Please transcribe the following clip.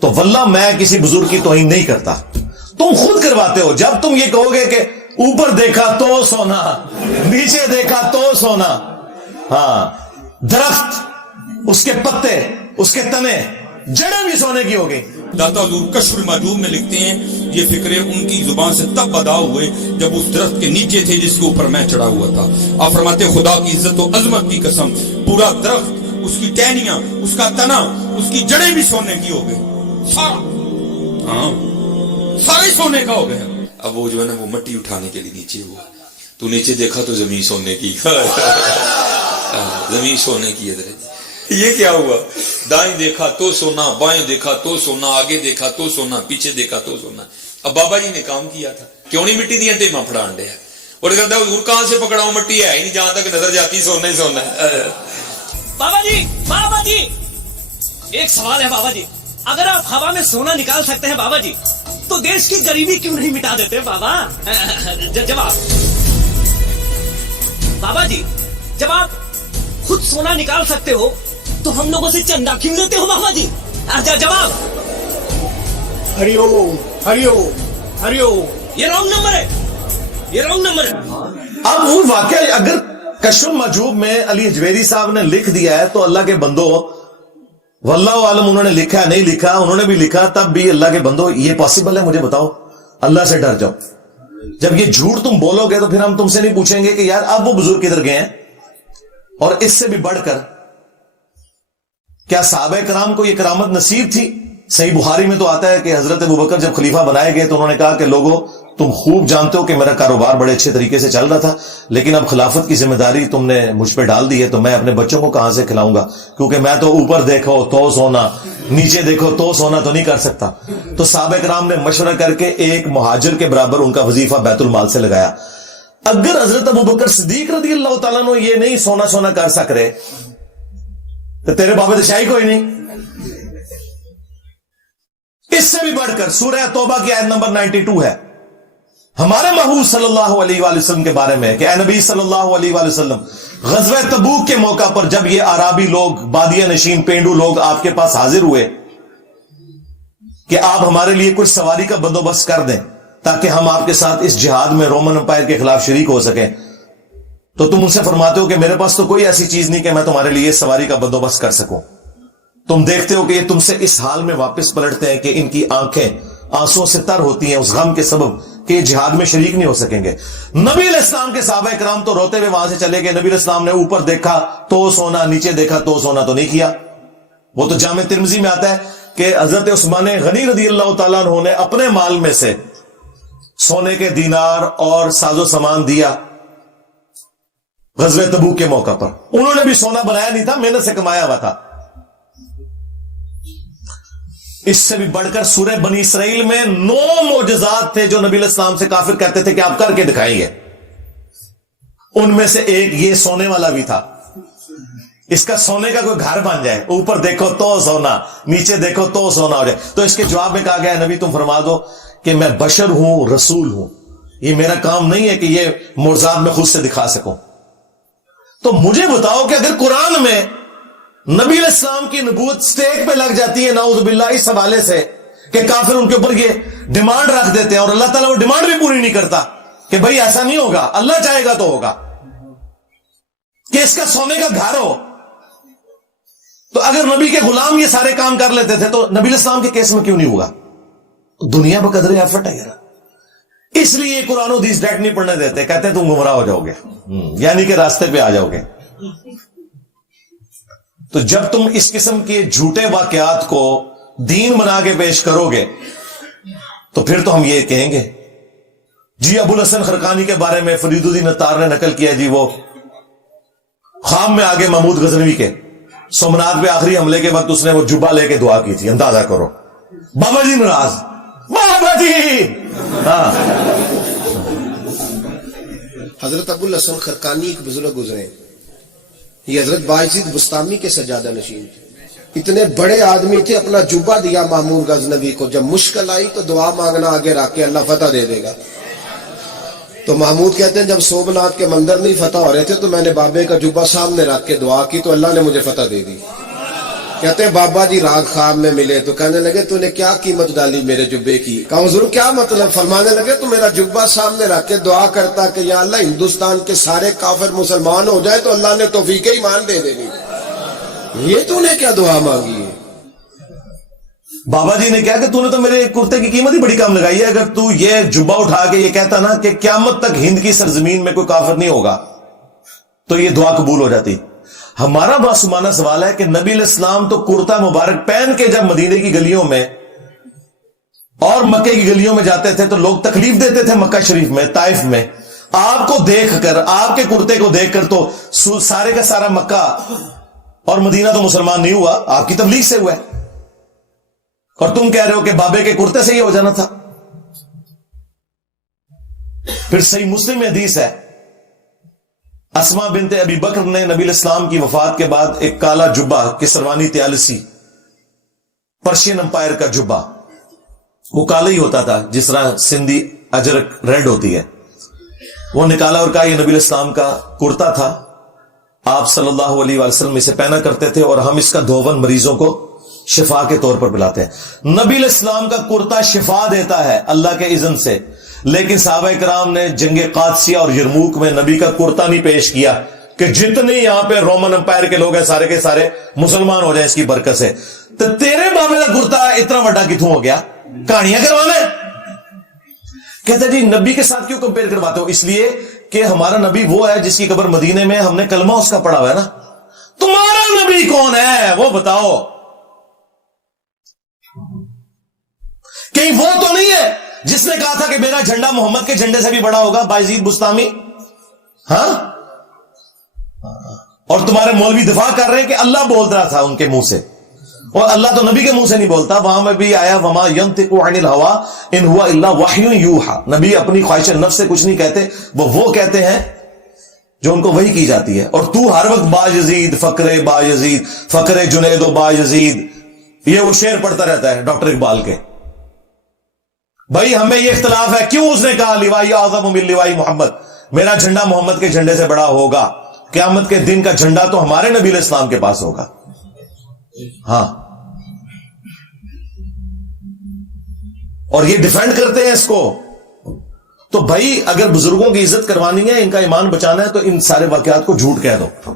تو واللہ میں کسی بزرگ کی توہین نہیں کرتا، تم خود کرواتے ہو جب تم یہ کہو گے کہ اوپر دیکھا تو سونا، نیچے دیکھا تو سونا. ہاں، درخت، اس کے پتے، اس کے تنے، جڑیں بھی سونے کی ہو گئی. داتا حضور کشف المحجوب میں لکھتے ہیں یہ فکرے ان کی زبان سے تب ادا ہوئے جب اس درخت کے نیچے تھے جس کے اوپر میں چڑھا ہوا تھا. آپ فرماتے خدا کی عزت و عظمت کی قسم، پورا درخت، اس کی ٹہنیاں، اس کا تنا، اس کی جڑیں بھی سونے کی ہو گئی، سارا، ہاں سارے سونے کا ہو گیا. اب وہ جو ہے نا وہ مٹی اٹھانے کے لیے نیچے ہوا، تو نیچے دیکھا تو زمین سونے کی، زمین سونے کی ہے. یہ کیا ہوا؟ دائیں دیکھا تو سونا، بائیں دیکھا تو سونا، آگے دیکھا تو سونا، پیچھے دیکھا تو سونا. اب بابا جی نے کام کیا تھا، کیوں نہیں مٹی دیا ٹیما پھڑان دیا، اور کہتا حضور کہاں سے پکڑاؤں، مٹی ہے ہی نہیں، جہاں تک نظر جاتی سونا ہی سونا ہے. بابا جی ایک سوال ہے بابا جی، اگر آپ ہوا میں سونا نکال سکتے ہیں بابا جی تو دیش کی غریبی کیوں نہیں مٹا دیتے بابا؟ جواب بابا جی، جب آپ خود سونا نکال سکتے ہو تو ہم لوگوں سے چندہ کیوں لیتے ہو بابا جی؟ جواب ہری اوم، ہری اوم، ہری اوم. یہ رانگ نمبر ہے، یہ رانگ نمبر ہے. اب وہ واقعہ اگر کشف المحجوب میں علی حجویری صاحب نے لکھ دیا ہے تو اللہ کے بندو، واللہ عالم انہوں نے لکھا نہیں لکھا، انہوں نے بھی لکھا، تب بھی اللہ کے بندو یہ پاسبل ہے؟ مجھے بتاؤ، اللہ سے ڈر جاؤ. جب یہ جھوٹ تم بولو گے تو پھر ہم تم سے نہیں پوچھیں گے کہ یار اب وہ بزرگ کدھر گئے ہیں. اور اس سے بھی بڑھ کر کیا صحابہ کرام کو یہ کرامت نصیب تھی؟ صحیح بخاری میں تو آتا ہے کہ حضرت ابوبکر جب خلیفہ بنائے گئے تو انہوں نے کہا کہ لوگوں تم خوب جانتے ہو کہ میرا کاروبار بڑے اچھے طریقے سے چل رہا تھا، لیکن اب خلافت کی ذمہ داری تم نے مجھ پہ ڈال دی ہے، تو میں اپنے بچوں کو کہاں سے کھلاؤں گا، کیونکہ میں تو اوپر دیکھو تو سونا، نیچے دیکھو تو سونا تو نہیں کر سکتا. تو صحابہ کرام نے مشورہ کر کے ایک مہاجر کے برابر ان کا وظیفہ بیت المال سے لگایا. اگر حضرت ابوبکر صدیق رضی اللہ تعالیٰ نے یہ نہیں سونا کر سک رہے تو تیرے بابے دشاہی کوئی نہیں. اس سے بھی بڑھ کر سورہ توبہ کی آیت نمبر 92 ہے ہمارے محبوب صلی اللہ علیہ وآلہ وسلم کے بارے میں کہ اے نبی صلی اللہ علیہ وآلہ وسلم، غزوہ تبوک کے موقع پر جب یہ عرابی لوگ، بادیہ نشین، پینڈو لوگ آپ کے پاس حاضر ہوئے کہ آپ ہمارے لیے کچھ سواری کا بندوبست کر دیں تاکہ ہم آپ کے ساتھ اس جہاد میں رومن امپائر کے خلاف شریک ہو سکیں، تو تم ان سے فرماتے ہو کہ میرے پاس تو کوئی ایسی چیز نہیں کہ میں تمہارے لیے سواری کا بندوبست کر سکوں. تم دیکھتے ہو کہ یہ تم سے اس حال میں واپس پلٹتے ہیں کہ ان کی آنکھیں آنسوں سے تر ہوتی ہیں اس غم کے سبب کہ یہ جہاد میں شریک نہیں ہو سکیں گے. نبی علیہ السلام کے صحابہ کرام تو روتے ہوئے وہاں سے چلے گئے. نبی علیہ السلام نے اوپر دیکھا تو سونا، نیچے دیکھا تو سونا تو نہیں کیا. وہ تو جامع ترمذی میں آتا ہے کہ حضرت عثمان غنی رضی اللہ تعالیٰ عنہ نے اپنے مال میں سے سونے کے دینار اور ساز و سامان دیا غزوہ تبوک کے موقع پر. انہوں نے بھی سونا بنایا نہیں تھا، محنت سے کمایا ہوا تھا. اس سے بھی بڑھ کر سورہ بنی اسرائیل میں 9 معجزات تھے جو نبی علیہ السلام سے کافر کہتے تھے کہ آپ کر کے دکھائیں گے. ان میں سے ایک یہ سونے والا بھی تھا. اس کا سونے کا کوئی گھر بن جائے، اوپر دیکھو تو سونا، نیچے دیکھو تو سونا ہو جائے. تو اس کے جواب میں کہا گیا نبی تم فرما دو کہ میں بشر ہوں، رسول ہوں، یہ میرا کام نہیں ہے کہ یہ معجزات میں خود سے دکھا سکوں. تو مجھے بتاؤ کہ اگر قرآن میں نبی علیہ السلام کی نبوت سٹیک پہ لگ جاتی ہے نعوذ باللہ اس حوالے سے کہ کافر ان کے اوپر یہ ڈیمانڈ رکھ دیتے ہیں اور اللہ تعالیٰ وہ ڈیمانڈ بھی پوری نہیں کرتا کہ بھائی ایسا نہیں ہوگا، اللہ چاہے گا تو ہوگا، کہ اس کا سونے کا گھر ہو. تو اگر نبی کے غلام یہ سارے کام کر لیتے تھے تو نبی علیہ السلام کے کیس میں کیوں نہیں ہوگا؟ دنیا میں قدر ایفرٹ ہے یار. اس لیے قرآن و حدیث ڈائریکٹ نہیں پڑھنے دیتے، کہتے ہیں تم گمراہ ہو جاؤ گے، یعنی کہ راستے پہ آ جاؤ گے. تو جب تم اس قسم کے جھوٹے واقعات کو دین بنا کے پیش کرو گے تو پھر تو ہم یہ کہیں گے جی ابو الحسن خرقانی کے بارے میں فرید الدین عطار نے نقل کیا جی وہ خام میں آگے محمود غزنوی کے سومنات پہ آخری حملے کے وقت اس نے وہ جبہ لے کے دعا کی تھی. اندازہ کرو. بابا جی ناراض، بابا جی. ہاں حضرت ابو الحسن خرقانی ایک بزرگ گزرے، یہ حضرت باعزید بستامی کے سجادہ نشین تھے. اتنے بڑے آدمی تھے، اپنا جوبہ دیا محمود غزنوی کو. جب مشکل آئی تو دعا مانگنا آگے رکھ کے اللہ فتح دے دے گا. تو محمود کہتے ہیں جب سومنات کے مندر نہیں فتح ہو رہے تھے تو میں نے بابے کا جوبہ سامنے رکھ کے دعا کی تو اللہ نے مجھے فتح دے دی. کہتے ہیں بابا جی رات خواب میں ملے تو کہنے لگے تو نے کیا قیمت ڈالی میرے جبے کی؟ کہا حضور کیا مطلب؟ فرمانے لگے تو میرا جبہ سامنے رکھ کے دعا کرتا کہ یا اللہ ہندوستان کے سارے کافر مسلمان ہو جائے تو اللہ نے توفیق ایمان دے دینی. یہ تو نے کیا دعا مانگی ہے؟ بابا جی نے کہا کہ تو نے تو میرے کرتے کی قیمت ہی بڑی کم لگائی ہے. اگر تو یہ جبہ اٹھا کے یہ کہتا نا کہ قیامت تک ہند کی سرزمین میں کوئی کافر نہیں ہوگا تو یہ دعا قبول ہو جاتی. ہمارا معصومانہ سوال ہے کہ نبی علیہ السلام تو کرتا مبارک پہن کے جب مدینے کی گلیوں میں اور مکے کی گلیوں میں جاتے تھے تو لوگ تکلیف دیتے تھے مکہ شریف میں، طائف میں. آپ کو دیکھ کر، آپ کے کرتے کو دیکھ کر تو سارے کا سارا مکہ اور مدینہ تو مسلمان نہیں ہوا، آپ کی تبلیغ سے ہوا ہے. اور تم کہہ رہے ہو کہ بابے کے کرتے سے ہی ہو جانا تھا. پھر صحیح مسلم میں حدیث ہے، اسما بنت ابی بکر نے نبی علیہ السلام کی وفات کے بعد ایک کالا جبہ کسروانی طیالسی پرشین امپائر کا جبہ، وہ کالا ہی ہوتا تھا جس طرح سندھی اجرک ریڈ ہوتی ہے، وہ نکالا اور کہا یہ نبی علیہ السلام کا کرتا تھا، آپ صلی اللہ علیہ وسلم اسے پہنا کرتے تھے اور ہم اس کا دھوون مریضوں کو شفا کے طور پر پلاتے ہیں. نبی علیہ السلام کا کرتا شفا دیتا ہے اللہ کے اذن سے، لیکن صحابہ کرام نے جنگ قادسیہ اور یرموک میں نبی کا کرتا نہیں پیش کیا کہ جتنے یہاں پہ رومن امپائر کے لوگ ہیں سارے کے سارے مسلمان ہو جائیں اس کی برکت سے. تو تیرے بابے کا کرتا اتنا بڑا کتوں ہو گیا؟ کہانیاں کروانا ہے. کہتے جی نبی کے ساتھ کیوں کمپیئر کرواتے ہو؟ اس لیے کہ ہمارا نبی وہ ہے جس کی قبر مدینے میں، ہم نے کلمہ اس کا پڑھا ہوا ہے نا. تمہارا نبی کون ہے وہ بتاؤ. کہیں وہ تو نہیں ہے جس نے کہا تھا کہ میرا جھنڈا محمد کے جھنڈے سے بھی بڑا ہوگا، بایزید بستامی؟ ہاں، اور تمہارے مولوی دفاع کر رہے ہیں کہ اللہ بول رہا تھا ان کے منہ سے، اور اللہ تو نبی کے منہ سے نہیں بولتا. وہاں میں بھی آیا وما ينطق عن الهوى ان هو الا وحی یوحى، نبی اپنی خواہش نفس سے کچھ نہیں کہتے، وہ کہتے ہیں جو ان کو وحی کی جاتی ہے. اور تو ہر وقت با یزید فقر با یزید فقر جنید و با یزید، یہ وہ شعر پڑھتا رہتا ہے ڈاکٹر اقبال کے. بھائی ہمیں یہ اختلاف ہے، کیوں اس نے کہا لوائی اعظم من لوائی محمد، میرا جھنڈا محمد کے جھنڈے سے بڑا ہوگا، قیامت کے دن کا جھنڈا تو ہمارے نبی علیہ السلام کے پاس ہوگا. ہاں، اور یہ ڈیفینڈ کرتے ہیں اس کو. تو بھائی اگر بزرگوں کی عزت کروانی ہے، ان کا ایمان بچانا ہے، تو ان سارے واقعات کو جھوٹ کہہ دو.